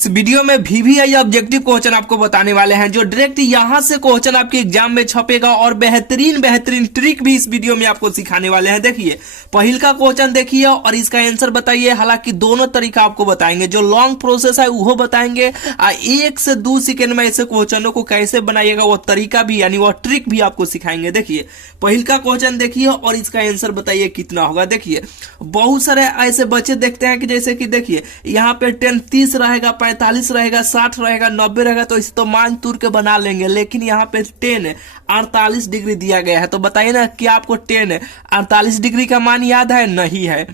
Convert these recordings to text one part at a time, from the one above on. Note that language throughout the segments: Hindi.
इस वीडियो में VVI ऑब्जेक्टिव क्वेश्चन आपको बताने वाले हैं जो डायरेक्ट यहां से क्वेश्चन आपके एग्जाम में छपेगा और बेहतरीन बेहतरीन ट्रिक भी इस वीडियो में आपको सिखाने वाले हैं। देखिए पहिल का क्वेश्चन देखिए और इसका आंसर बताइए। हालांकि दोनों तरीका आपको बताएंगे, जो लॉन्ग प्रोसेस है वो बताएंगे, 1 से 2 सेकेंड में ऐसे क्वेश्चनों को कैसे बनाइएगा वो तरीका भी यानी वो ट्रिक भी आपको सिखाएंगे। देखिए पहिल का क्वेश्चन देखिए और इसका आंसर बताइए कितना होगा। देखिए बहुत सारे ऐसे बच्चे देखते हैं कि जैसे कि देखिए यहाँ पे 10 30 रहेगा, 45 रहेगा, 60 रहेगा, 90 रहेगा, तो इसे तो मान तूर के बना लेंगे। लेकिन यहाँ पे 10 48 डिग्री दिया गया है, तो बताइए ना कि आपको 10 48 डिग्री का मान याद है? नहीं है।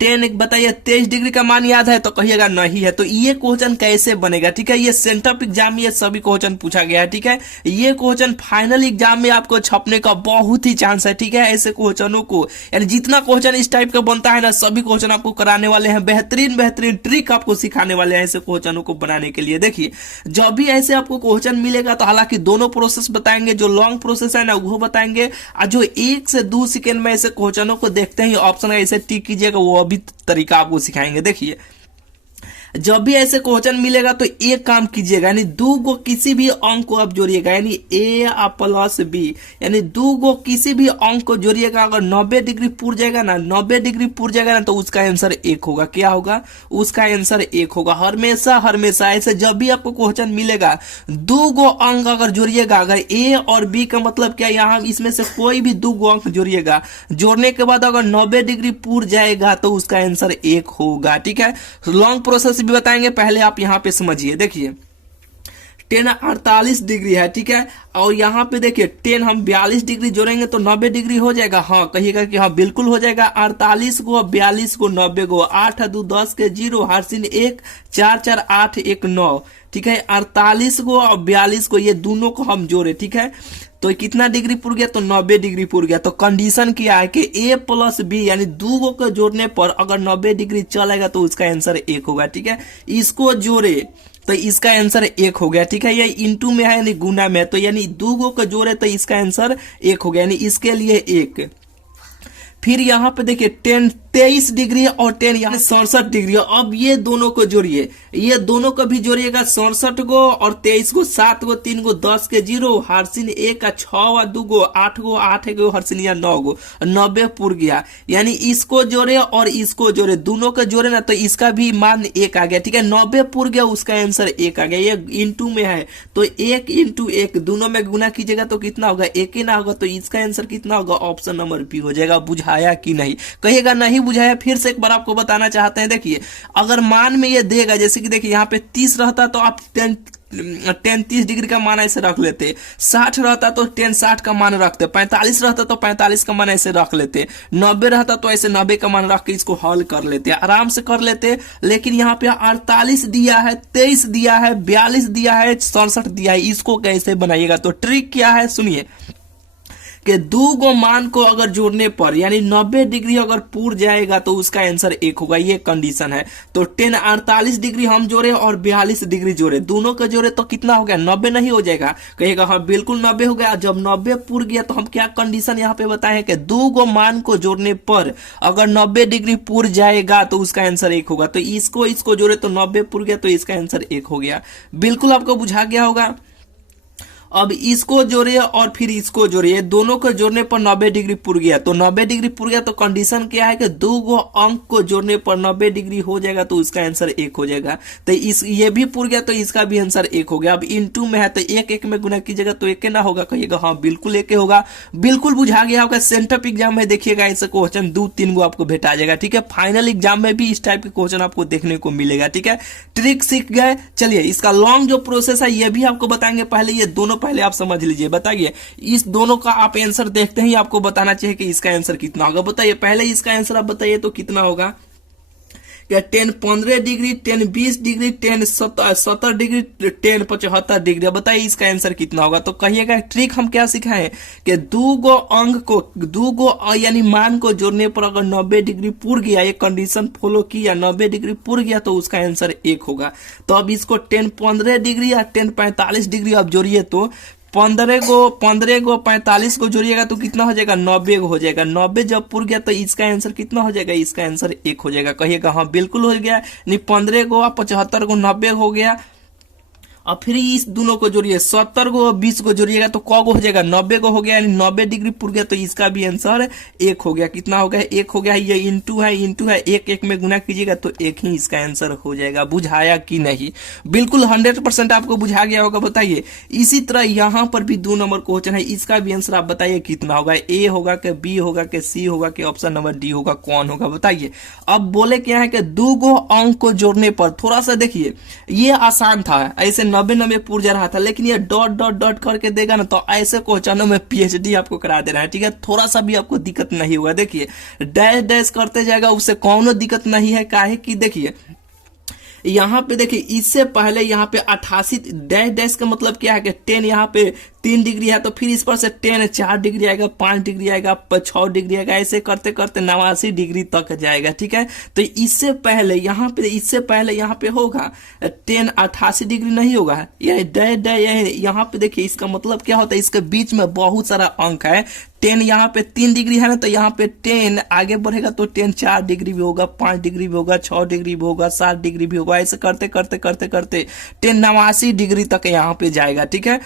10 बताइए 23 डिग्री का मान याद है? तो कहिएगा नहीं है। तो ये क्वेश्चन कैसे बनेगा? ठीक है, ये सेंटर एग्जाम में ये सभी क्वेश्चन पूछा गया है। ठीक है, ये क्वेश्चन फाइनल एग्जाम में आपको छपने का बहुत ही चांस है। ठीक है, ऐसे क्वेश्चनों को यानी जितना क्वेश्चन इस टाइप का बनता है ना, सभी क्वेश्चन आपको कराने वाले हैं, बेहतरीन बेहतरीन ट्रिक आपको सिखाने वाले हैं ऐसे क्वेश्चनों को बनाने के लिए। देखिए जब भी ऐसे आपको क्वेश्चन मिलेगा तो हालांकि दोनों प्रोसेस बताएंगे, जो लॉन्ग प्रोसेस है ना वो बताएंगे, और जो 1 से 2 सेकेंड में ऐसे क्वेश्चनों को देखते ही ऑप्शन ऐसे टिक कीजिएगा, वो भी तरीका आपको सिखाएंगे। देखिए जब भी ऐसे क्वेश्चन मिलेगा तो एक काम कीजिएगा, यानी 2 गो किसी भी अंक को आप जोड़िएगा, यानी a प्लस b, यानी 2 गो किसी भी अंक को जोड़िएगा। अगर 90 डिग्री पूर जाएगा ना, 90 डिग्री पूर जाएगा ना, तो उसका आंसर 1 होगा। क्या होगा? उसका आंसर 1 होगा। हमेशा हमेशा ऐसे जब भी आपको क्वेश्चन मिलेगा 2 गो अंक अगर जोड़िएगा, अगर a और b का मतलब क्या, यहाँ इसमें से कोई भी 2 गो अंक जोड़िएगा, जोड़ने के बाद अगर 90 डिग्री पूर जाएगा तो उसका आंसर 1 होगा। ठीक है, लॉन्ग प्रोसेस भी बताएंगे, पहले आप यहां पे समझिए। देखिए 10 48 डिग्री है। ठीक है, और यहाँ पे देखिए 10 हम 42 डिग्री जोड़ेंगे तो 90 डिग्री हो जाएगा। हाँ कहिएगा कि हाँ बिल्कुल हो जाएगा। 48 को 42 को 90 को 8 2 10 के 0 हरसिन 1 4 4 8 1 9। ठीक है, 48 को और 42 को ये दोनों को हम जोड़े। ठीक है, तो कितना डिग्री पुर गया? तो 90 डिग्री पुर गया। तो कंडीशन क्या है कि a प्लस बी यानी 2 को जोड़ने पर अगर 90 डिग्री चलेगा तो उसका आंसर 1 होगा। ठीक है, इसको जोड़े तो इसका आंसर 1 हो गया। ठीक है, ये इंटू में है यानी गुना में, तो यानी 2 को जोड़े तो इसका आंसर 1 हो गया, यानी इसके लिए 1। फिर यहाँ पे देखिए 10 23 डिग्री और 10 यहाँ 67 डिग्री। अब ये दोनों को जोड़िए, ये दोनों को भी जोड़िएगा, 67 को और 23 को, 7 को 3 को 10 के 0 हरसिन 1 का 6 2 को 8 को 8 को हरसिन 9 को 90 पुर गया। यानी इसको जोड़े और इसको जोड़े, दोनों को जोड़े ना, तो इसका भी मान 1 आ गया। ठीक है, 90 पुर गया, उसका आंसर 1 आ गया। ये इंटू में है तो 1 इंटू 1 दोनों में गुना कीजिएगा तो कितना होगा? 1 ही ना होगा, तो इसका आंसर कितना होगा? ऑप्शन नंबर बी हो जाएगा। बुझाया कि नहीं? कहिएगा नहीं बुझाया। फिर से एक बार आपको बताना चाहते हैं। देखिए अगर मान में ये देगा, जैसे कि देखिए यहाँ पे 30 रहता तो आप 10 30 डिग्री का मान ऐसे रख लेते, 60 रहता तो 10 60 का मान रखते, 45 रहता तो 45 का मान ऐसे रख लेते, 90 रहता तो ऐसे 90 का मान रख के इसको हल कर लेते, आराम से कर लेते। लेकिन यहाँ पे 48 दिया है, 23 दिया है, 42 दिया है, 67 दिया है, इसको कैसे बनाइएगा? तो ट्रिक क्या है सुनिए कि 2 गो मान को अगर जोड़ने पर यानी 90 डिग्री अगर पूर जाएगा तो उसका आंसर 1 होगा। ये कंडीशन है। तो 10 48 डिग्री हम जोड़े और 42 डिग्री जोड़े, दोनों को जोड़े तो कितना हो गया? 90 नहीं हो जाएगा? कहेगा हाँ बिल्कुल 90 हो गया। जब 90 पूर गया तो हम क्या कंडीशन यहाँ पे बताए कि 2 गो मान को जोड़ने पर अगर 90 डिग्री पूर जाएगा तो उसका आंसर 1 होगा। तो इसको जोड़े तो 90 पूर गया तो इसका आंसर 1 हो गया। बिल्कुल आपको बुझा गया होगा। अब इसको जोड़िए और फिर इसको जोड़िए, दोनों को जोड़ने पर 90 डिग्री पुर गया, तो 90 डिग्री पुर गया तो कंडीशन क्या है कि 2 गो अंक को जोड़ने पर 90 डिग्री हो जाएगा तो उसका आंसर 1 हो जाएगा। तो ये भी पुर गया तो इसका भी आंसर 1 हो गया। अब इंटू में है तो 1 1 में गुना कीजिएगा तो 1 ना होगा? कहिएगा हाँ बिल्कुल 1 होगा। बिल्कुल बुझा गया होगा। सेंटर एग्जाम में देखिएगा ऐसे क्वेश्चन 2-3 गो आपको भेटा जाएगा। ठीक है, फाइनल एग्जाम में भी इस टाइप के क्वेश्चन आपको देखने को मिलेगा। ठीक है, ट्रिक सीख गए। चलिए इसका लॉन्ग जो प्रोसेस है ये भी आपको बताएंगे। पहले ये दोनों पहले आप समझ लीजिए। बताइए इस दोनों का आप आंसर देखते ही आपको बताना चाहिए कि इसका आंसर कितना होगा। बताइए पहले इसका आंसर आप बताइए तो कितना होगा? क्या 10 15 डिग्री, 10 20 डिग्री, 10 70 डिग्री, 10 75 डिग्री। बताइए इसका आंसर कितना होगा? तो कहिएगा ट्रिक हम क्या सिखाएं कि 2 गो अंक को 2 गो यानी मान को जोड़ने पर अगर 90 डिग्री पूर गया, ये कंडीशन फॉलो किया, 90 डिग्री पूर गया तो उसका आंसर 1 होगा। तो अब इसको 10 15 डिग्री या 10 45 डिग्री आप जोड़िए तो 15 को 45 को जोड़िएगा तो कितना हो जाएगा 90 हो जाएगा। 90 जब पूर गया तो इसका आंसर कितना हो जाएगा, इसका आंसर 1 हो जाएगा। कहिएगा हाँ बिल्कुल हो गया। नहीं 15 को 75 को 90 हो गया। और फिर इस दोनों को जोड़िए 70 को 20 को जोड़िएगा तो कौ हो जाएगा 90 को हो गया, यानी 90 डिग्री पूर गया तो इसका भी आंसर 1 हो गया। कितना हो गया 1 हो गया। ये इंटू है एक एक में गुना कीजिएगा तो 1 ही इसका आंसर हो जाएगा। बुझाया कि नहीं, बिल्कुल 100% आपको बुझा गया होगा। बताइए इसी तरह यहाँ पर भी 2 नंबर क्वेश्चन है, इसका भी आंसर आप बताइए कितना होगा, ए होगा कि बी होगा कि सी होगा कि ऑप्शन नंबर डी होगा, कौन होगा बताइए। अब बोले क्या है कि 2 गो अंक को जोड़ने पर थोड़ा सा देखिए ये आसान था, ऐसे 90 पूर जा रहा था, लेकिन ये डॉट डॉट डॉट करके देगा ना तो ऐसे क्वेश्चनों में पीएचडी आपको करा दे रहा है। ठीक है, थोड़ा सा भी आपको दिक्कत नहीं होगा। देखिए डैश डैश करते जाएगा, उससे कौनो दिक्कत नहीं है। काहे कि देखिए यहाँ पे देखिए इससे पहले यहाँ पे 88 डैश डैश का मतलब क्या है कि 10 यहाँ पे 3 डिग्री है तो फिर इस पर से 10 4 डिग्री आएगा, 5 डिग्री आएगा, 6 डिग्री आएगा, ऐसे करते करते 89 डिग्री तक जाएगा। ठीक है, तो इससे पहले यहाँ पे होगा 10 88 डिग्री नहीं होगा। ये डैश डैश यहाँ पे देखिए इसका मतलब क्या होता है, इसके बीच में बहुत सारा अंक है। 10 यहाँ पे 3 डिग्री है ना, तो यहाँ पे 10 आगे बढ़ेगा तो 10 4 डिग्री भी होगा, 5 डिग्री भी होगा, 6 डिग्री भी होगा, 7 डिग्री भी होगा, ऐसे करते करते करते करते 10 89 डिग्री तक यहाँ पे जाएगा। ठीक है,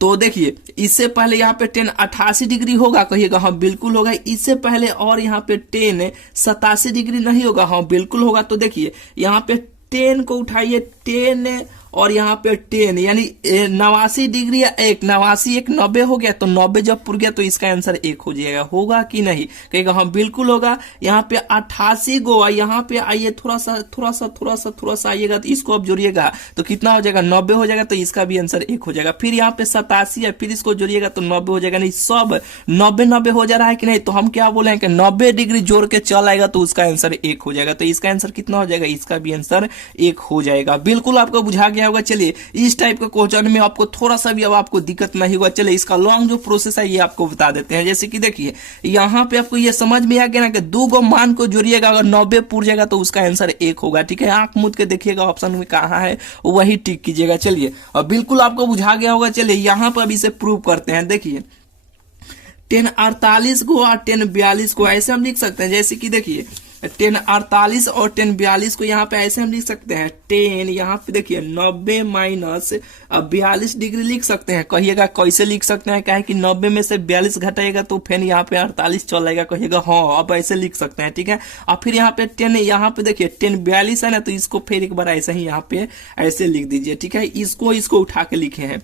तो देखिए इससे पहले यहाँ पे 10 88 डिग्री होगा, कहिएगा हाँ बिल्कुल होगा। इससे पहले और यहाँ पे 10 87 डिग्री नहीं होगा, हाँ बिल्कुल होगा। तो देखिए यहाँ पे 10 को उठाइए, 10 और यहाँ पे 10 यानी 89 डिग्री या 89 एक 90 हो गया, तो 90 जब पुर गया तो इसका आंसर 1 हो जाएगा। होगा कि नहीं, कहेगा हाँ बिल्कुल होगा। यहाँ पे 88 गो, यहाँ पे आइए थोड़ा सा आइएगा तो इसको अब जोड़िएगा तो कितना हो जाएगा 90 हो जाएगा, तो इसका भी आंसर 1 हो जाएगा। फिर यहाँ पे 87 है, फिर इसको जोड़िएगा तो 90 हो जाएगा। नहीं सब 90 हो जा रहा है कि नहीं, तो हम क्या बोले हैं कि 90 डिग्री जोड़ के चल आएगा तो उसका आंसर 1 हो जाएगा। तो इसका आंसर कितना हो जाएगा, इसका भी आंसर 1 हो जाएगा। बिल्कुल आपको बुझा गया होगा। चलिए इस टाइप का क्वेश्चन में आपको थोड़ा सा भी अब आपको दिक्कत नहीं होगा। चलिए इसका लॉन्ग जो प्रोसेस है ये आपको बता देते हैं। जैसे कि देखिए यहाँ पे आपको ये समझ में आ गया ना कि 2 गो मान को जोड़िएगा, अगर 90 पूर जाएगा तो उसका आंसर 1 होगा। ठीक है, आंख मूंद के देखिएगा ऑप्शन में कहाँ है वही टिक कीजिएगा। चलिए अब बिल्कुल आपको बुझा गया होगा। चलिए यहाँ पर अब इसे प्रूव करते हैं। देखिए 10 48 को और 10 42 को ऐसे हम लिख सकते हैं। जैसे कि देखिए 10 48 और 10 42 को यहाँ पे ऐसे हम लिख सकते हैं। 10 यहाँ पे देखिए 90 माइनस 42 डिग्री लिख सकते हैं। कहिएगा कैसे लिख सकते हैं, क्या है कि 90 में से 42 घटाएगा तो फिर यहाँ पे 48 चल आएगा। कहिएगा हाँ अब ऐसे लिख सकते हैं। ठीक है, और फिर यहाँ पे 10 यहाँ पे देखिए 10 42 है ना, तो इसको फिर एक बार ऐसे ही यहाँ पे ऐसे लिख दीजिए। ठीक है, इसको उठा के लिखे हैं।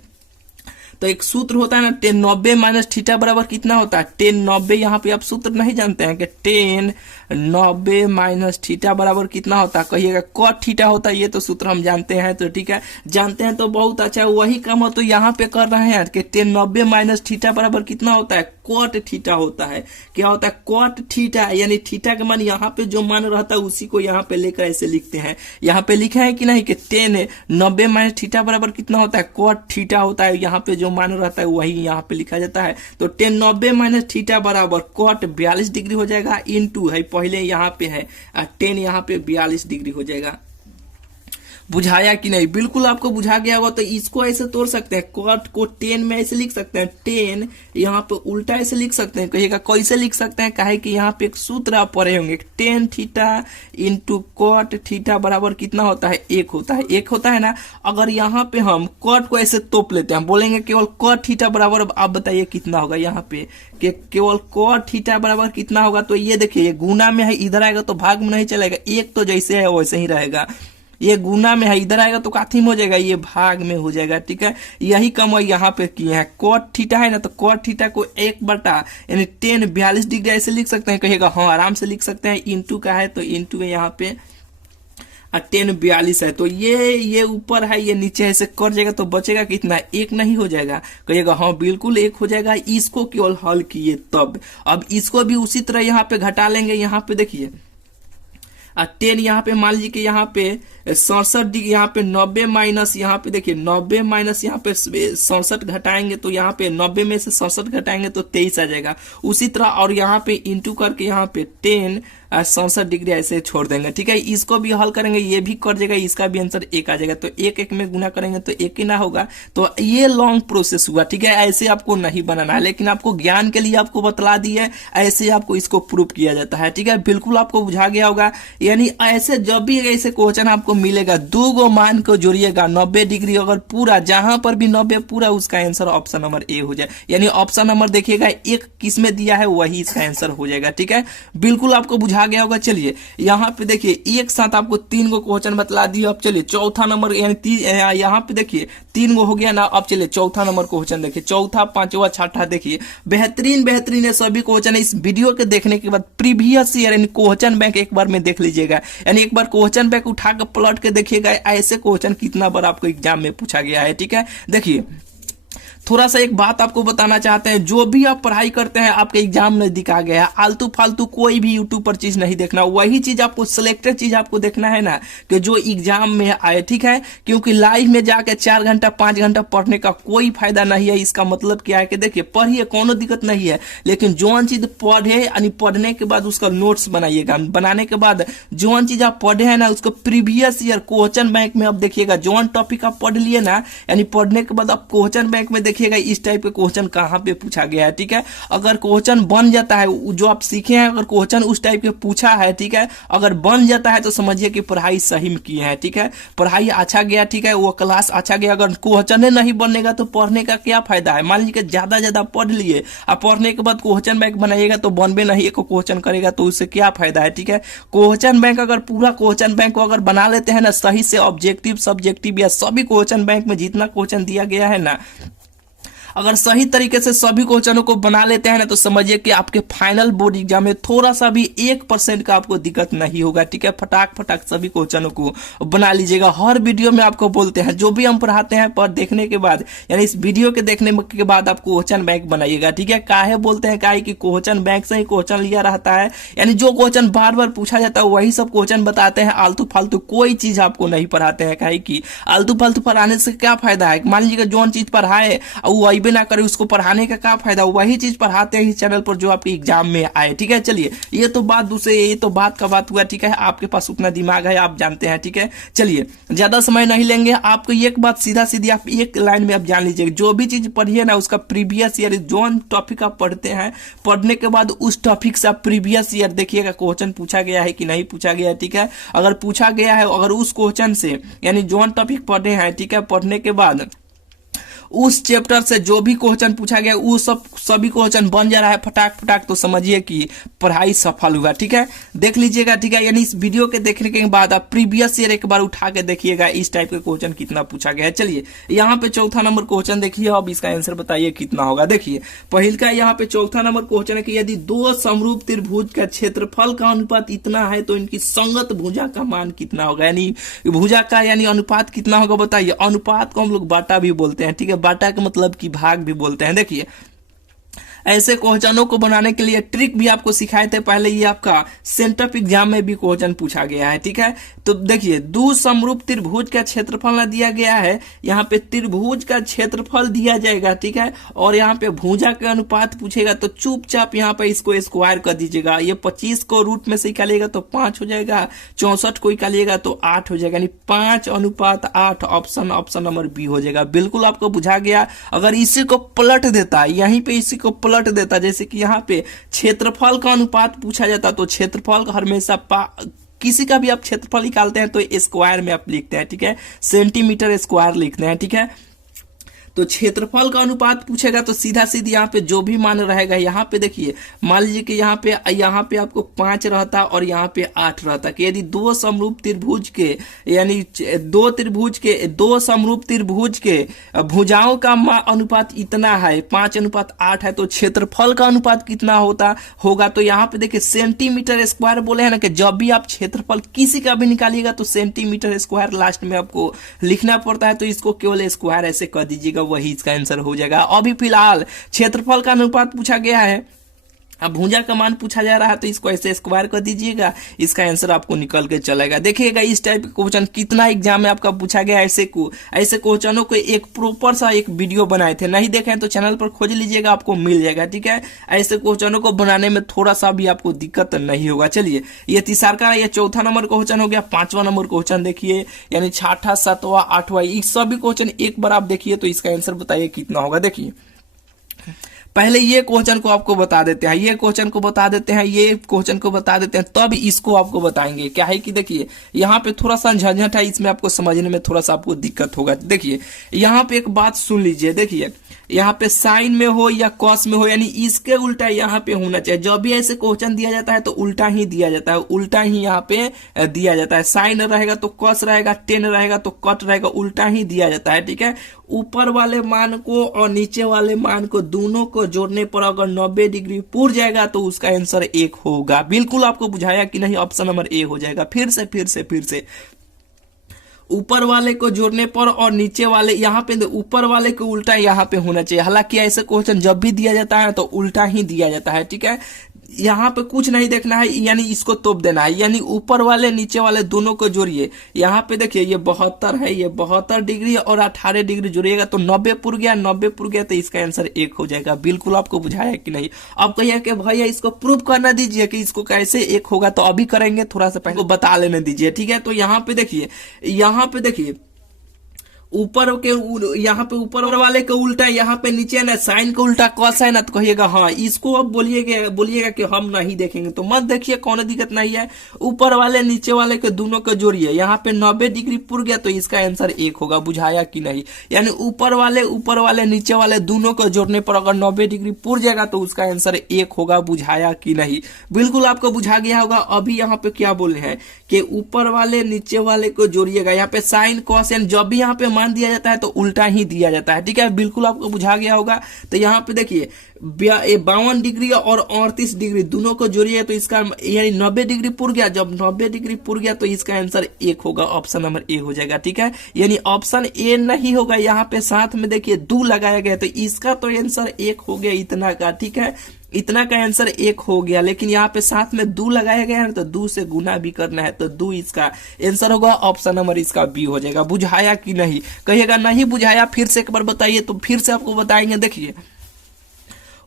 तो एक सूत्र होता है ना 10 90 माइनस थीटा बराबर कितना होता है 10 90। यहाँ पे आप सूत्र नहीं जानते हैं कि 10 90 माइनस थीटा बराबर कितना होता है, कहिएगा कॉट थीटा होता है। ये तो सूत्र हम जानते हैं। तो ठीक है, जानते हैं तो बहुत अच्छा, वही काम हो तो यहाँ पे कर रहे हैं कि 10 90 माइनस थीटा बराबर कितना होता है, कॉट थीटा होता है। क्या होता है, कॉट थीटा, यानी थीटा का मान यहाँ पे जो मान रहता है उसी को यहाँ पे लेकर ऐसे लिखते हैं। यहाँ पे लिखा है कि नहीं कि 10 90 माइनस थीटा बराबर कितना होता है, कॉट थीटा होता है। यहाँ पे जो मान रहता है वही यहाँ पे लिखा जाता है। तो 10 90 माइनस थीटा बराबर कॉट 42 डिग्री हो जाएगा, इनटू है पहले यहाँ पे है 10 यहाँ पे 42 डिग्री हो जाएगा। बुझाया कि नहीं, बिल्कुल आपको बुझा गया होगा। तो इसको ऐसे तोड़ सकते हैं, कॉट को 10 में ऐसे लिख सकते हैं, 10 यहाँ पे उल्टा ऐसे लिख सकते हैं। कहिएगा कैसे लिख सकते हैं, काहे कि यहाँ पे एक सूत्र आप पढ़े होंगे 10 थीटा इंटू कॉट थीटा बराबर कितना होता है 1 होता है। 1 होता है ना। अगर यहाँ पे हम कॉट को ऐसे तोप लेते हैं, बोलेंगे केवल कॉट थीटा बराबर, आप बताइए कितना होगा। यहाँ पे कि केवल कॉट थीटा बराबर कितना होगा, तो ये देखिए ये गुना में है, इधर आएगा तो भाग में नहीं चलेगा। 1 तो जैसे है वैसे ही रहेगा। ये गुना में है, इधर आएगा तो काथी में हो जाएगा, ये भाग में हो जाएगा। ठीक है, यही काम यहाँ पे किए हैं। कॉट थीटा है ना, तो कॉट थीटा को 1 बटा यानी 10 42 डिग्री ऐसे लिख सकते हैं। कहिएगा हाँ आराम से लिख सकते हैं। इंटू का है तो इंटू है यहाँ पे 10 42 है, तो ये ऊपर है ये नीचे ऐसे कर जाएगा तो बचेगा कितना, 1 नहीं हो जाएगा। कहिएगा हाँ बिल्कुल 1 हो जाएगा। इसको केवल हल किए तब। अब इसको भी उसी तरह यहाँ पे घटा लेंगे। यहाँ पे देखिए 10 यहाँ पे मान लीजिए कि यहाँ पे 67 डिग्री, यहाँ पे 90 माइनस, यहाँ पे देखिए 90 माइनस यहाँ पे 67 घटाएंगे तो यहाँ पे 90 में से 67 घटाएंगे तो 23 आ जाएगा। उसी तरह और यहाँ पे इंटू करके यहाँ पे 10 67 डिग्री ऐसे छोड़ देंगे। ठीक है, इसको भी हल करेंगे, ये भी कर जाएगा, इसका भी आंसर 1 आ जाएगा। तो 1 में गुना करेंगे तो 1 ही ना होगा। तो ये लॉन्ग प्रोसेस हुआ। ठीक है, ऐसे आपको नहीं बनाना है, लेकिन आपको ज्ञान के लिए आपको बतला दिए, ऐसे आपको इसको प्रूव किया जाता है। ठीक है, बिल्कुल आपको बुझा गया होगा। यानी ऐसे जब भी ऐसे क्वेश्चन आपको मिलेगा, 2 गो मान को जोड़िएगा, 90 डिग्री अगर पूरा, जहां पर भी 90 पूरा, उसका आंसर ऑप्शन नंबर ए हो जाए। यानी ऑप्शन नंबर देखिएगा 1 किस में दिया है, वही इसका आंसर हो जाएगा। ठीक है, बिल्कुल आपको बुझा गया होगा। चलिए यहाँ पे देखिए, एक साथ आपको 3 गो क्वेश्चन बतला दिया। अब चलिए चौथा नंबर, यानी यहाँ पे देखिए 3 गो हो गया ना। अब चलिए चौथा नंबर क्वेश्चन देखिए, चौथा, पांचवा, छठा देखिए, बेहतरीन बेहतरीन है सभी क्वेश्चन। इस वीडियो के देखने के बाद प्रीवियस ईयर यानी क्वेश्चन बैंक एक बार में देख लीजिएगा, यानी एक बार क्वेश्चन बैंक उठा कर पलट के देखिएगा, ऐसे क्वेश्चन कितना बार आपको एग्जाम में पूछा गया है। ठीक है, देखिए थोड़ा सा एक बात आपको बताना चाहते हैं, जो भी आप पढ़ाई करते हैं आपके एग्जाम नजदीक आ गया है, आलतू फालतू कोई भी यूट्यूब पर चीज नहीं देखना, वही चीज आपको सिलेक्टेड चीज आपको देखना है ना, कि जो एग्जाम में आए। ठीक है, क्योंकि लाइव में जाकर 4 घंटा 5 घंटा पढ़ने का कोई फायदा नहीं है। इसका मतलब क्या है कि देखिए पढ़िए, कोनो दिक्कत नहीं है, लेकिन जो चीज पढ़े यानी पढ़ने के बाद उसका नोट्स बनाइएगा, बनाने के बाद जो चीज आप पढ़े हैं ना उसको प्रीवियस ईयर क्वेश्चन बैंक में अब देखिएगा, जो टॉपिक आप पढ़ लिए ना, यानी पढ़ने के बाद आप क्वेश्चन बैंक में देखिएगा इस टाइप के क्वेश्चन कहां पे पूछा गया है। ठीक है, अगर क्वेश्चन बन जाता है, जो आप सीखे हैं, अगर क्वेश्चन उस टाइप के पूछा है, ठीक है, अगर बन जाता है तो समझिए कि पढ़ाई सही में की है। ठीक है, पढ़ाई अच्छा गया। ठीक है, वो क्लास अच्छा गया। अगर क्वेश्चन नहीं बनेगा तो पढ़ने का क्या फायदा है। मान लीजिए ज्यादा ज्यादा पढ़ लिए, अब पढ़ने के बाद क्वेश्चन बैंक बनाइएगा तो बनबे नहीं, एक क्वेश्चन करेगा तो उससे क्या फायदा है। ठीक है, क्वेश्चन बैंक अगर पूरा क्वेश्चन बैंक को अगर बना लेते हैं ना सही से, ऑब्जेक्टिव सब्जेक्टिव या सभी क्वेश्चन बैंक में जितना क्वेश्चन दिया गया है ना, अगर सही तरीके से सभी क्वेश्चनों को बना लेते हैं ना, तो समझिए कि आपके फाइनल बोर्ड एग्जाम में थोड़ा सा भी 1% का आपको दिक्कत नहीं होगा। ठीक है, फटाक फटाक सभी क्वेश्चनों को बना लीजिएगा। हर वीडियो में आपको बोलते हैं, जो भी हम पढ़ाते हैं पर देखने के बाद, यानी इस वीडियो के देखने के बाद आप क्वेश्चन बैंक बनाइएगा। ठीक है, काहे बोलते हैं, काहे कि क्वेश्चन बैंक से ही क्वेश्चन लिया रहता है, यानी जो क्वेश्चन बार बार पूछा जाता है वही सब क्वेश्चन बताते हैं। आलतू फालतू कोई चीज आपको नहीं पढ़ाते हैं, काहे कि आलतू फालतू पढ़ाने से क्या फायदा है। मान लीजिए जो चीज पढ़ाए वो अइबे ना करे, उसको पढ़ाने का क्या फायदा। वही चीज पढ़ाते हैं इस चैनल पर जो आपके एग्जाम में आए। ठीक है, चलिए ये तो बात दूसरे, ये तो बात का बात हुआ। ठीक है, आपके पास उतना दिमाग है, आप जानते हैं। ठीक है, चलिए ज्यादा समय नहीं लेंगे, आपको एक बात सीधा सीधी आप एक लाइन में आप जान लीजिए, जो भी चीज पढ़िए ना उसका प्रीवियस ईयर, जो टॉपिक आप पढ़ते हैं, पढ़ने के बाद उस टॉपिक से आप प्रीवियस ईयर देखिएगा क्वेश्चन पूछा गया है कि नहीं पूछा गया है। ठीक है, अगर पूछा गया है, अगर उस क्वेश्चन से यानी जो टॉपिक पढ़े हैं, ठीक है, पढ़ने के बाद उस चैप्टर से जो भी क्वेश्चन पूछा गया वो सभी क्वेश्चन बन जा रहा है फटाक फटाक, तो समझिए कि पढ़ाई सफल हुआ। ठीक है, देख लीजिएगा। ठीक है, यानी इस वीडियो के देखने के बाद आप प्रीवियस ईयर एक बार उठा के देखिएगा इस टाइप के क्वेश्चन कितना पूछा गया है। चलिए यहाँ पे चौथा नंबर क्वेश्चन देखिए, अब इसका आंसर बताइए कितना होगा। देखिए पहिल का यहाँ पे चौथा नंबर क्वेश्चन है कि यदि 2 समरूप त्रिभुज का क्षेत्रफल का अनुपात इतना है तो इनकी संगत भुजा का मान कितना होगा, यानी भुजा का यानी अनुपात कितना होगा बताइए। अनुपात को हम लोग बाटा भी बोलते हैं। ठीक है, बाटा का मतलब कि भाग भी बोलते हैं। देखिए ऐसे क्वेश्चनों को बनाने के लिए ट्रिक भी आपको सिखाए थे पहले, ये आपका सेंटर एग्जाम में भी क्वेश्चन पूछा गया है। ठीक है, तो देखिए 2 समरूप त्रिभुज का क्षेत्रफल ना दिया गया है, यहाँ पे त्रिभुज का क्षेत्रफल दिया जाएगा। ठीक है, और यहाँ पे भुजा के अनुपात पूछेगा तो चुपचाप यहाँ पे इसको स्क्वायर कर दीजिएगा। ये 25 को रूट में से निकालिएगा तो 5 हो जाएगा, 64 को निकालिएगा तो 8 हो जाएगा, यानी 5:8 ऑप्शन नंबर बी हो जाएगा। बिल्कुल आपको बुझा गया। अगर इसी को पलट देता, यहीं पे इसी को पलट देता, जैसे कि यहाँ पे क्षेत्रफल का अनुपात पूछा जाता, तो क्षेत्रफल का हमेशा किसी का भी आप क्षेत्रफल निकालते हैं तो स्क्वायर में आप लिखते हैं। ठीक है, सेंटीमीटर स्क्वायर लिखते हैं। ठीक है, तो क्षेत्रफल का अनुपात पूछेगा तो सीधा सीधी यहाँ पे जो भी मान रहेगा, यहाँ पे देखिए मान लीजिए कि यहाँ पे आपको 5 रहता और यहाँ पे 8 रहता, कि यदि 2 समरूप त्रिभुज के यानी 2 समरूप त्रिभुज के भुजाओं का अनुपात इतना है 5:8 है, तो क्षेत्रफल का अनुपात कितना होगा। तो यहाँ पे देखिए सेंटीमीटर स्क्वायर बोले हैं ना, कि जब भी आप क्षेत्रफल किसी का भी निकालिएगा तो सेंटीमीटर स्क्वायर लास्ट में आपको लिखना पड़ता है, तो इसको केवल स्क्वायर ऐसे कर दीजिएगा, वही इसका आंसर हो जाएगा। अभी फिलहाल क्षेत्रफल का अनुपात पूछा गया है, अब भुजा का मान पूछा जा रहा है तो इसको ऐसे स्क्वायर कर दीजिएगा, इसका आंसर आपको निकल के चलेगा। देखिएगा इस टाइप के क्वेश्चन कितना एग्जाम में आपका पूछा गया। ऐसे क्वेश्चनों को एक प्रॉपर सा एक वीडियो बनाए थे, नहीं देखें तो चैनल पर खोज लीजिएगा, आपको मिल जाएगा। ठीक है, ऐसे क्वेश्चनों को बनाने में थोड़ा सा भी आपको दिक्कत नहीं होगा। चलिए ये तीसरा ये चौथा नंबर क्वेश्चन हो गया। पांचवा नंबर क्वेश्चन देखिए, यानी छठा सातवां आठवां इस सभी क्वेश्चन एक बार आप देखिए तो इसका आंसर बताइए कितना होगा। देखिए पहले ये क्वेश्चन को आपको बता देते हैं, ये क्वेश्चन को बता देते हैं, ये क्वेश्चन को बता देते हैं, तब इसको आपको बताएंगे। क्या है कि देखिए यहाँ पे थोड़ा सा झंझट है, इसमें आपको समझने में थोड़ा सा आपको दिक्कत होगा। देखिए यहाँ पे एक बात सुन लीजिए, देखिए यहाँ पे साइन में हो या कॉस में हो, यानी इसके उल्टा यहाँ पे होना चाहिए। जब भी ऐसे क्वेश्चन दिया जाता है तो उल्टा ही दिया जाता है, उल्टा ही यहाँ पे दिया जाता है। साइन रहेगा तो कॉस रहेगा, टेन रहेगा तो कट रहेगा, उल्टा ही दिया जाता है। ठीक है, ऊपर वाले मान को और नीचे वाले मान को दोनों को जोड़ने पर अगर 90 डिग्री पूर जाएगा तो उसका आंसर 1 होगा। बिल्कुल आपको बुझाया कि नहीं, ऑप्शन नंबर ए हो जाएगा। फिर से ऊपर वाले को जोड़ने पर और नीचे वाले, यहाँ पे ऊपर वाले को उल्टा यहाँ पे होना चाहिए। हालांकि ऐसे क्वेश्चन जब भी दिया जाता है तो उल्टा ही दिया जाता है। ठीक है, यहाँ पे कुछ नहीं देखना है, यानी इसको तोप देना है, यानी ऊपर वाले नीचे वाले दोनों को जोड़िए। यहाँ पे देखिए ये 72 है, ये 72 डिग्री और 18 डिग्री जोड़िएगा तो 90 पुर गया, 90 पुर गया तो इसका आंसर 1 हो जाएगा। बिल्कुल आपको बुझाया कि नहीं। अब कहिए कि भैया इसको प्रूव करना दीजिए कि इसको कैसे 1 होगा, तो अभी करेंगे, थोड़ा सा पहले बता लेने दीजिए। ठीक है, तो यहाँ पे देखिए ऊपर के यहाँ पे ऊपर वाले का उल्टा, यहाँ पे नीचे ना साइन का उल्टा कॉस है ना, तो कहिएगा हाँ, इसको अब बोलिएगा कि हम नहीं देखेंगे, तो मत देखिए, कौन दिक्कत नहीं है। ऊपर वाले नीचे वाले के दोनों को जोड़िए, यहाँ पे 90 डिग्री पुर गया तो इसका आंसर 1 होगा। बुझाया कि नहीं, यानी ऊपर वाले नीचे वाले दोनों को जोड़ने पर अगर 90 डिग्री पुर जाएगा तो उसका आंसर 1 होगा। बुझाया कि नहीं, बिल्कुल आपको बुझा गया होगा। अभी यहाँ पे क्या बोले हैं कि ऊपर वाले नीचे वाले को जोड़िएगा, यहाँ पे साइन कॉस, जब भी यहाँ पे मान दिया जाता है तो उल्टा ही दिया जाता है। ठीक है, बिल्कुल आपको बुझा गया होगा। तो यहाँ पे देखिए 52 डिग्री और 38 डिग्री दोनों को जोड़िए तो इसका यानी 90 डिग्री पुर गया। जब 90 डिग्री पुर गया तो इसका आंसर 1 होगा, ऑप्शन नंबर ए हो जाएगा। ठीक है, यानी ऑप्शन ए नहीं होगा, यहाँ पे साथ में देखिए 2 लगाया गया तो इसका तो आंसर 1 हो गया इतना का। ठीक है, इतना का आंसर 1 हो गया, लेकिन यहाँ पे साथ में 2 लगाया गया है तो 2 से गुना भी करना है तो 2 इसका आंसर होगा। ऑप्शन नंबर इसका बी हो जाएगा। बुझाया कि नहीं, कहिएगा नहीं बुझाया, फिर से एक बार बताइए तो फिर से आपको बताएंगे। देखिए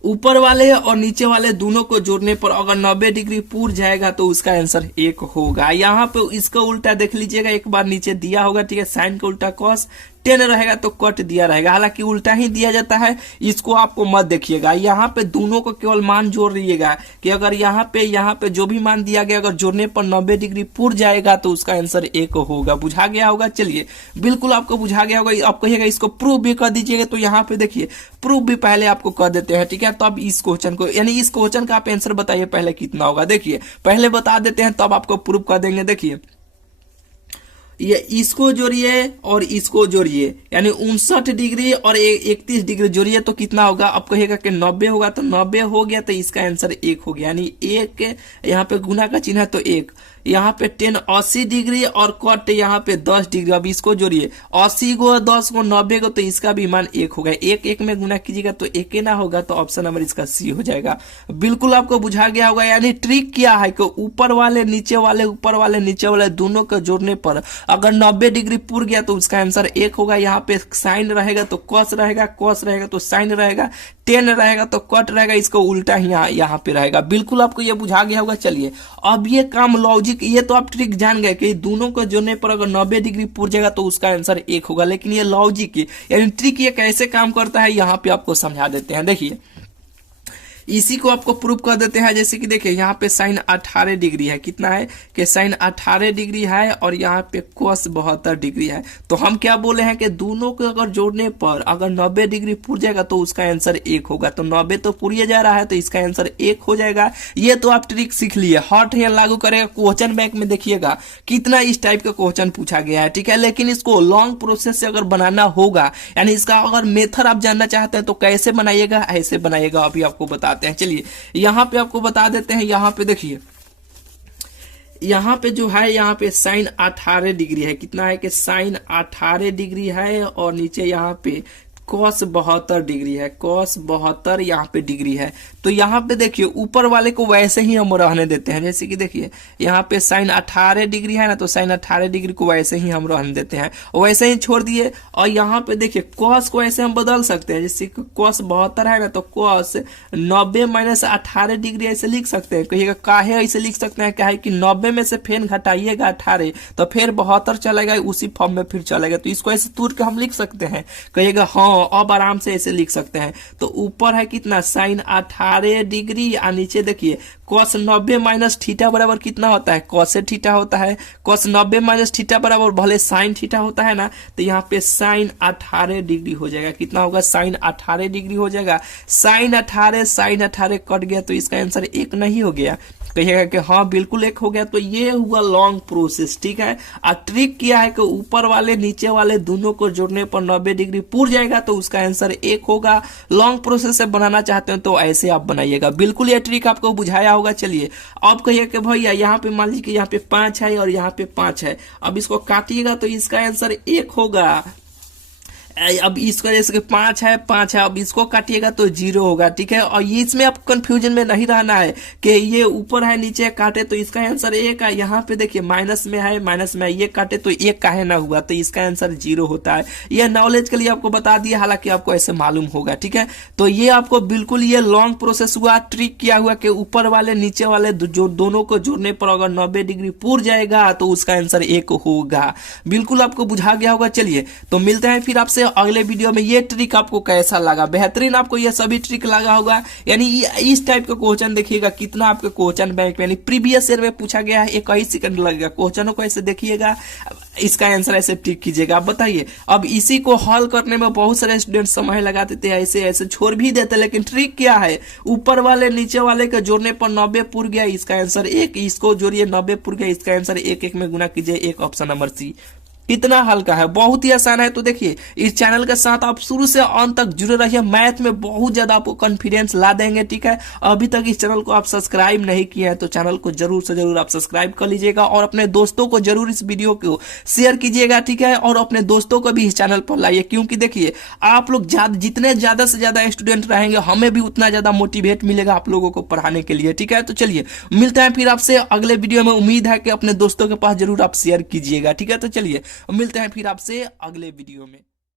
ऊपर वाले और नीचे वाले दोनों को जोड़ने पर अगर 90 डिग्री पूर जाएगा तो उसका आंसर 1 होगा। यहाँ पे इसका उल्टा देख लीजिएगा, एक बार नीचे दिया होगा। ठीक है, साइन का उल्टा कॉस, टेन रहेगा तो कट दिया रहेगा, हालांकि उल्टा ही दिया जाता है, इसको आपको मत देखिएगा। यहाँ पे दोनों को केवल मान जोड़ रहिएगा कि अगर यहाँ पे जो भी मान दिया गया अगर जोड़ने पर 90 डिग्री पुर जाएगा तो उसका आंसर 1 होगा। बुझा गया होगा। चलिए बिल्कुल आपको बुझा गया होगा। आप कहिएगा इसको प्रूव भी कर दीजिएगा, तो यहाँ पे देखिए प्रूव भी पहले आपको कर देते हैं। ठीक है, तब इस क्वेश्चन को, यानी इस क्वेश्चन का आप आंसर बताइए पहले कितना होगा। देखिए पहले बता देते हैं तब आपको प्रूव कर देंगे। देखिए ये इसको जोड़िए और इसको जोड़िए, यानी 59 डिग्री और 31 डिग्री जोड़िए तो कितना होगा। अब कहिएगा कि 90 होगा, तो 90 हो गया तो इसका आंसर 1 हो गया, यानी 1 यहाँ पे गुना का चिन्ह है तो 1। यहाँ पे 10 80 डिग्री और कट यहाँ पे 10 डिग्री। अब इसको जोड़िए 80 को 10 को 90 को, तो इसका भी मान 1 होगा। 1 में गुना कीजिएगा तो 1 ना होगा, तो ऑप्शन नंबर इसका सी हो जाएगा। बिल्कुल आपको बुझा गया होगा। यानी ट्रिक क्या है कि ऊपर वाले नीचे वाले दोनों को जोड़ने पर अगर 90 डिग्री पुर गया तो उसका आंसर 1 होगा। यहाँ पे साइन रहेगा तो कॉस रहेगा, कॉस रहेगा तो साइन रहेगा, टेन रहेगा तो कट रहेगा, इसको उल्टा ही यहाँ पे रहेगा। बिल्कुल आपको ये बुझा गया होगा। चलिए अब ये काम लॉजिक, ये तो आप ट्रिक जान गए कि दोनों को जोड़ने पर अगर 90 डिग्री पुर जाएगा तो उसका आंसर 1 होगा, लेकिन ये लॉजिक यानी ट्रिक ये कैसे काम करता है यहाँ पे आपको समझा देते हैं। देखिए इसी को आपको प्रूव कर देते हैं। जैसे कि देखिए यहाँ पे साइन 18 डिग्री है, कितना है कि साइन 18 डिग्री है और यहाँ पे कोस 72 डिग्री है। तो हम क्या बोले हैं कि दोनों को अगर जोड़ने पर अगर 90 डिग्री पुर जाएगा तो उसका आंसर 1 होगा। तो 90 तो पुरिया जा रहा है तो इसका आंसर 1 हो जाएगा। ये तो आप ट्रिक सीख लिए, हॉट यहाँ लागू करेगा। क्वेश्चन बैंक में देखिएगा कितना इस टाइप का क्वेश्चन पूछा गया है। ठीक है, लेकिन इसको लॉन्ग प्रोसेस से अगर बनाना होगा, यानी इसका अगर मेथड आप जानना चाहते हैं तो कैसे बनाइएगा, ऐसे बनाइएगा। अभी आपको बता हैं। चलिए यहां पे आपको बता देते हैं। यहां पे देखिए यहाँ पे जो है यहाँ पे साइन 18 डिग्री है, कितना है कि साइन 18 डिग्री है और नीचे यहाँ पे cos 72 डिग्री है, cos 72 यहाँ पे डिग्री है। तो यहाँ पे देखिए ऊपर वाले को वैसे ही हम रहने देते हैं, जैसे कि देखिए यहाँ पे sin 18 डिग्री है ना, तो sin 18 डिग्री को वैसे ही हम रहने देते हैं, वैसे ही छोड़ दिए। और यहाँ पे देखिए cos को ऐसे हम बदल सकते हैं, जैसे cos 72 है ना, तो cos 90 माइनस 18 डिग्री ऐसे लिख सकते हैं। कहिएगा काहे ऐसे लिख सकते हैं, क्या है कि 90 में से फिर घटाइएगा 18 तो फिर 72 चलेगा, उसी फॉर्म में फिर चलेगा, तो इसको ऐसे तोड़ के हम लिख सकते हैं। कहिएगा हाँ अब आराम से ऐसे लिख सकते हैं। तो ऊपर है कितना sin 18 डिग्री और नीचे देखिए cos 90 माइनस थीटा बराबर कितना होता है, cos थीटा होता है। cos 90 माइनस थीटा बराबर भले sin थीटा होता है ना, तो यहाँ पे sin 18 डिग्री हो जाएगा। कितना होगा, sin 18 डिग्री हो जाएगा। sin 18 कट गया तो इसका आंसर 1 नहीं हो गया। कहिएगा कि हाँ बिल्कुल 1 हो गया। तो ये हुआ लॉन्ग प्रोसेस, ठीक है। और ट्रिक किया है कि ऊपर वाले नीचे वाले दोनों को जोड़ने पर 90 डिग्री पूर जाएगा तो उसका आंसर 1 होगा। लॉन्ग प्रोसेस से बनाना चाहते हो तो ऐसे आप बनाइएगा। बिल्कुल ये ट्रिक आपको बुझाया होगा। चलिए अब कहिए कि भैया यहाँ पे मान लीजिए कि यहाँ पे 5 है और यहाँ पे 5 है, अब इसको काटिएगा तो इसका आंसर 1 होगा। अब इसको जैसे 5 है, अब इसको काटिएगा तो 0 होगा, ठीक है। और ये इसमें आप कंफ्यूजन में नहीं रहना है कि ये ऊपर है नीचे काटे तो इसका आंसर 1 है। यहाँ पे देखिए माइनस में है, ये काटे तो 1 काहे ना हुआ, तो इसका आंसर 0 होता है। ये नॉलेज के लिए आपको बता दिया, हालांकि आपको ऐसे मालूम होगा, ठीक है। तो ये आपको बिल्कुल ये लॉन्ग प्रोसेस हुआ, ट्रिक किया हुआ कि ऊपर वाले नीचे वाले जो दोनों को जोड़ने पर अगर 90 डिग्री पूर जाएगा तो उसका आंसर 1 होगा। बिल्कुल आपको बुझा गया होगा। चलिए तो मिलते हैं फिर आपसे अगले वीडियो में। ये ट्रिक आपको कैसा लगा, बेहतरीन आपको ये सभी ट्रिक लगा होगा। यानी इस टाइप का क्वेश्चन देखिएगा कितना आपके क्वेश्चन बैंक यानी प्रीवियस ईयर में पूछा गया है, 21 सेकंड लगेगा। क्वेश्चनों को ऐसे देखिएगा, इसका आंसर ऐसे टिक कीजिएगा। आप बताइए, अब इसी को हल करने में बहुत सारे स्टूडेंट समय लगा देते हैं, ऐसे छोड़ भी देते, लेकिन ट्रिक क्या है, ऊपर वाले नीचे वाले के जोड़ने पर 90 पूर गया, इसका आंसर 1, इसको जोड़िए 90 पूर गया, इसका आंसर 1 में गुना कीजिए, 1 ऑप्शन नंबर सी। इतना हल्का है, बहुत ही आसान है। तो देखिए इस चैनल के साथ आप शुरू से अंत तक जुड़े रहिए, मैथ में बहुत ज्यादा आपको कॉन्फिडेंस ला देंगे, ठीक है। अभी तक इस चैनल को आप सब्सक्राइब नहीं किए हैं तो चैनल को जरूर से जरूर आप सब्सक्राइब कर लीजिएगा और अपने दोस्तों को जरूर इस वीडियो को शेयर कीजिएगा, ठीक है। और अपने दोस्तों को भी इस चैनल पर लाइए, क्योंकि देखिए आप लोग जितने ज्यादा से ज्यादा स्टूडेंट रहेंगे हमें भी उतना ज्यादा मोटिवेट मिलेगा आप लोगों को पढ़ाने के लिए, ठीक है। तो चलिए मिलते हैं फिर आपसे अगले वीडियो में। उम्मीद है कि अपने दोस्तों के पास जरूर आप शेयर कीजिएगा, ठीक है। तो चलिए मिलते हैं फिर आपसे अगले वीडियो में।